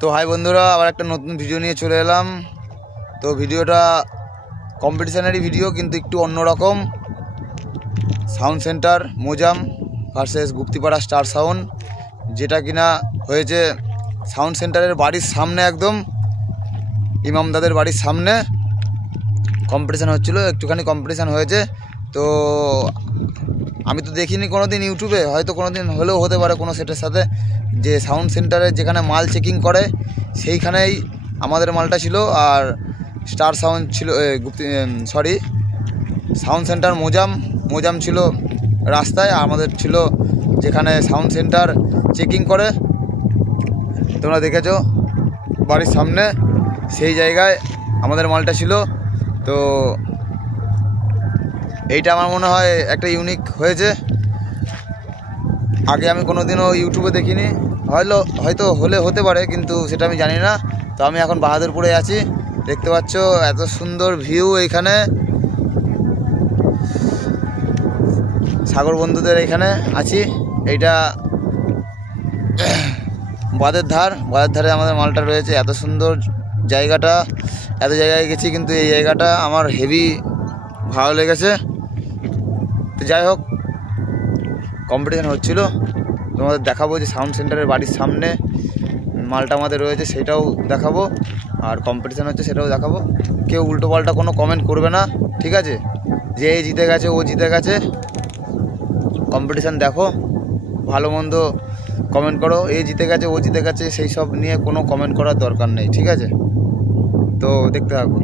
তো হাই বন্ধুরা, আবার একটা নতুন ভিডিও নিয়ে চলে এলাম। তো ভিডিওটা কম্পিটিশনেরই ভিডিও, কিন্তু একটু অন্যরকম। Sound centre Mozam versus Guptipara star sound, যেটা কিনা হয়েছে সাউন্ড সেন্টারের বাড়ির সামনে, একদম ইমামদাদের বাড়ির সামনে কম্পিটিশান হচ্ছিলো। একটুখানি কম্পিটিশান হয়েছে। তো আমি তো দেখিনি কোনো দিন ইউটিউবে, হয়তো কোনো দিন হলেও হতে পারে কোনো সেটের সাথে, যে সাউন্ড সেন্টারে যেখানে মাল চেকিং করে সেইখানেই আমাদের মালটা ছিল। আর স্টার সাউন্ড ছিল সাউন্ড সেন্টার মোজাম ছিল রাস্তায়, আর আমাদের ছিল যেখানে সাউন্ড সেন্টার চেকিং করে, তোমরা দেখেছো বাড়ির সামনে, সেই জায়গায় আমাদের মালটা ছিল। তো এইটা আমার মনে হয় একটা ইউনিক হয়েছে। আগে আমি কোনো দিনও ইউটিউবে দেখিনি, হয়তো হতে পারে, কিন্তু সেটা আমি জানি না। তো আমি এখন বাহাদুরপুরে আছি, দেখতে পাচ্ছ এত সুন্দর ভিউ এইখানে, সাগর বন্ধুদের এখানে আছি। এইটা বাঁধের ধারে আমাদের মালটা রয়েছে। এত সুন্দর জায়গাটা, এত জায়গায় গেছি, কিন্তু এই জায়গাটা আমার হেভি ভালো লেগেছে। তো যাই হোক, কম্পিটিশান হচ্ছিলো, তোমাদের দেখাবো যে সাউন্ড সেন্টারের বাড়ির সামনে মালটা আমাদের রয়েছে, সেটাও দেখাবো, আর কম্পিটিশান হচ্ছে সেটাও দেখাবো। কেউ উল্টোপাল্টা কোনো কমেন্ট করবে না, ঠিক আছে? যে এই জিতে গেছে, ও জিতে গেছে, কম্পিটিশান দেখো, ভালো মন্দ কমেন্ট করো। এই জিতে গেছে, ও জিতে গেছে, সেই সব নিয়ে কোনো কমেন্ট করার দরকার নেই, ঠিক আছে? তো দেখতে থাকো।